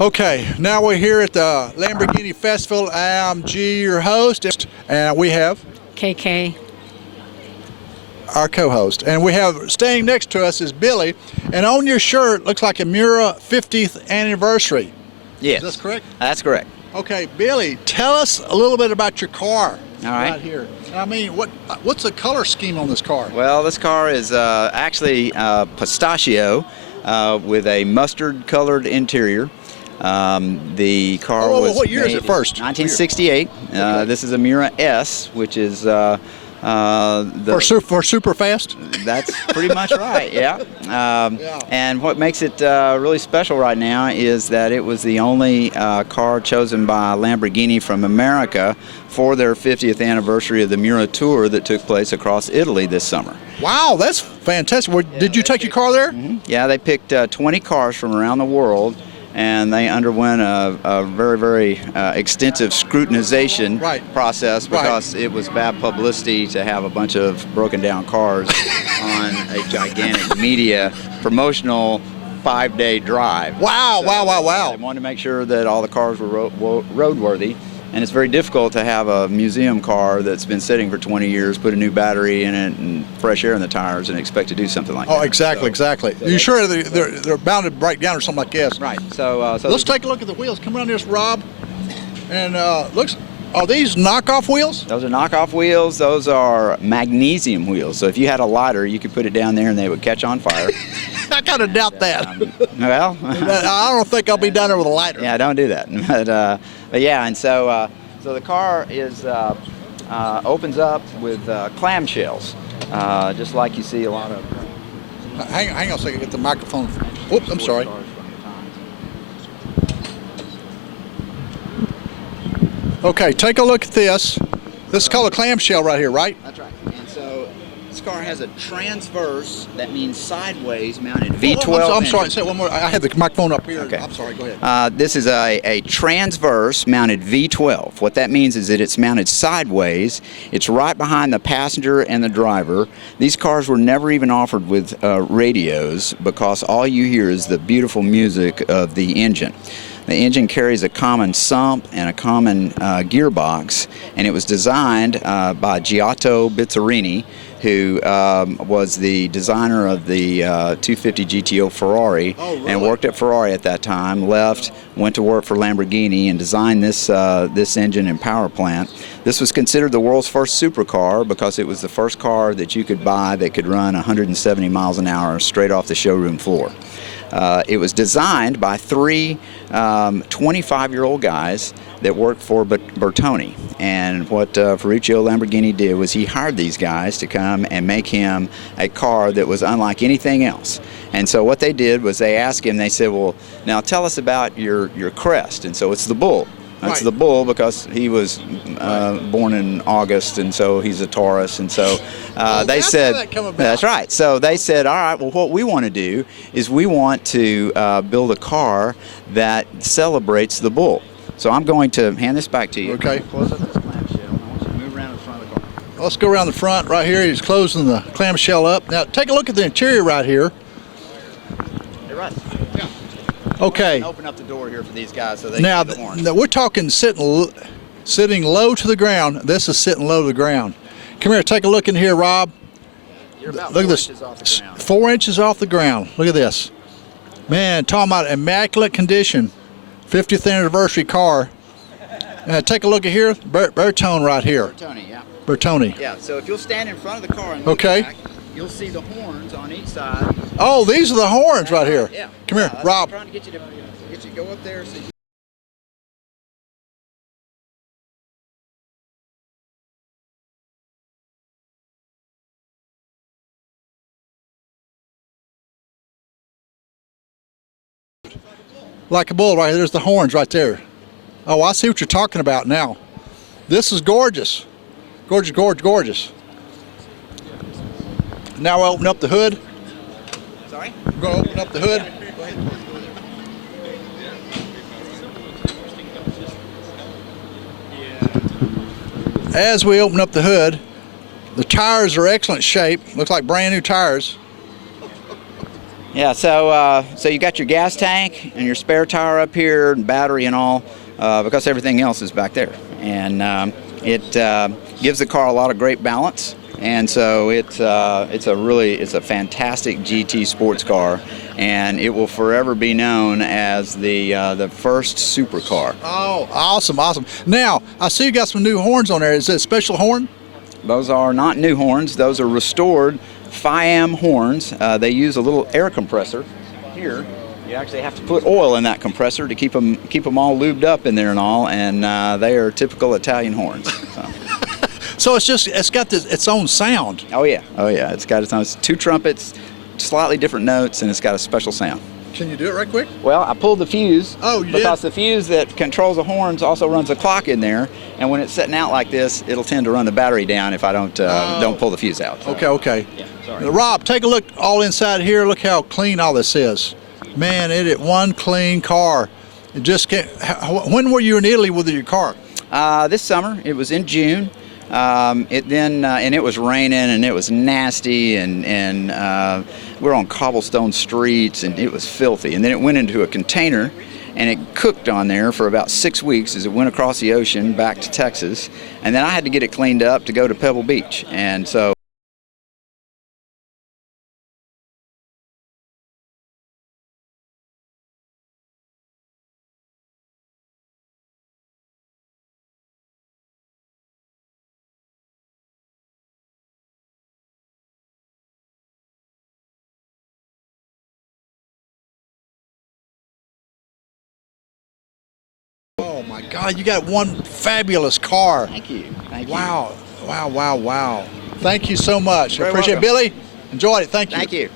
Okay, now we're here at the Lamborghini Festival. I'm G, your host, and we have KK. our co-host. And we have, staying next to us is Billy, and on your shirt looks like a Muria 50th anniversary. Yes. Is that correct? That's correct. Okay, Billy, tell us a little bit about your car. All right. Right here. I mean, what's the color scheme on this car? Well, this car is actually pistachio with a mustard-colored interior. The car was what year is it first? 1968. Okay. This is a Muria S, which is for super fast? That's pretty much right, yeah. And what makes it really special right now is that it was the only car chosen by Lamborghini from America for their 50th anniversary of the Muria Tour that took place across Italy this summer. Wow, that's fantastic. Did you take your car there? Mm-hmm. Yeah, they picked 20 cars from around the world, and they underwent a very, very extensive scrutinization process because it was bad publicity to have a bunch of broken down cars on a gigantic media promotional 5-day drive. Wow, So wow. They wanted to make sure that all the cars were roadworthy. And it's very difficult to have a museum car that's been sitting for 20 years, put a new battery in it and fresh air in the tires and expect to do something like that. Oh, exactly. Are you sure they're bound to break down or something like this? Right. So let's take a look at the wheels. Come around this, Rob. And are these knockoff wheels? Those are knockoff wheels. Those are magnesium wheels. So if you had a lighter, you could put it down there and they would catch on fire. I kind of doubt that. Well, I don't think I'll be down there with a lighter. Yeah, don't do that. But yeah, and so the car is opens up with clamshells, just like you see a lot of. Hang on a second. Get the microphone. Oops, I'm sorry. Okay, take a look at this. This is called a clamshell right here, right? That's right. And so this car has a transverse, that means sideways mounted V12. I'm sorry, say it one more. I had the microphone up here. Okay. I'm sorry, go ahead. This is a transverse mounted V12. What that means is that it's mounted sideways. It's right behind the passenger and the driver. These cars were never even offered with radios because all you hear is the beautiful music of the engine. The engine carries a common sump and a common gearbox, and it was designed by Giotto Bizzarini, who was the designer of the 250 GTO Ferrari. Oh, really? And worked at Ferrari at that time, left, went to work for Lamborghini and designed this engine and power plant. This was considered the world's first supercar because it was the first car that you could buy that could run 170 miles an hour straight off the showroom floor. It was designed by three 25-year-old guys that worked for Bertoni. And what Ferruccio Lamborghini did was he hired these guys to come and make him a car that was unlike anything else. And so what they did was they asked him, they said, well, now tell us about your crest. And so it's the bull. That's the bull because he was born in August, and so he's a Taurus, and so they said, that's right. So they said, all right, well, what we want to do is we want to build a car that celebrates the bull. So I'm going to hand this back to you. Okay. Close up this clamshell. I want you to move around the front of the car. Let's go around the front right here. He's closing the clamshell up. Now take a look at the interior right here. Hey, Russ. Yeah. Okay. Open up the door here for these guys so they Now, can see the horns. we're talking sitting low to the ground. This is sitting low to the ground. Come here, take a look in here, Rob. You're about Look 4 at this. inches off the ground. 4 inches off the ground. Look at this. Man, talking about immaculate condition. 50th anniversary car. Take a look at here. Bertone right here. Bertoni, yeah. Bertoni. Yeah, so if you'll stand in front of the car and look back, you'll see the horns on each side. Oh, these are the horns right here. Yeah. Come here, Rob. I'm trying to get you to go up there so you Like a bull right here. There's the horns right there. Oh, I see what you're talking about now. This is gorgeous. Gorgeous, gorgeous, gorgeous. Now we'll open up the hood. Sorry? We're going to open up the hood. As we open up the hood, the tires are excellent shape. Looks like brand new tires. Yeah, so you got your gas tank and your spare tire up here, and battery and all, because everything else is back there. And it gives the car a lot of great balance. And so it's a fantastic GT sports car, and it will forever be known as the first supercar. Oh, awesome, awesome. Now, I see you got some new horns on there. Is it a special horn? Those are not new horns. Those are restored FIAM horns. They use a little air compressor here. You actually have to put oil in that compressor to keep them all lubed up in there and all, and they are typical Italian horns. So it's got its own sound. Oh yeah. It's got its own 2 trumpets, slightly different notes, and it's got a special sound. Can you do it right quick? Well, I pulled the fuse. Oh, you because did? the fuse that controls the horns also runs a clock in there, and when it's setting out like this, it'll tend to run the battery down if I don't pull the fuse out. So. Okay. Yeah, sorry. Now, Rob, take a look all inside here. Look how clean all this is. Man, it is one clean car. It just can't. When were you in Italy with your car? This summer. It was in June. And it was raining and it was nasty, and we're on cobblestone streets and it was filthy. And then it went into a container and it cooked on there for about 6 weeks as it went across the ocean back to Texas. And then I had to get it cleaned up to go to Pebble Beach. And so Oh my God, you got one fabulous car. thank you. Wow. Thank you so much. I Very appreciate it. welcome. Billy, enjoyed it. Thank you. Thank you.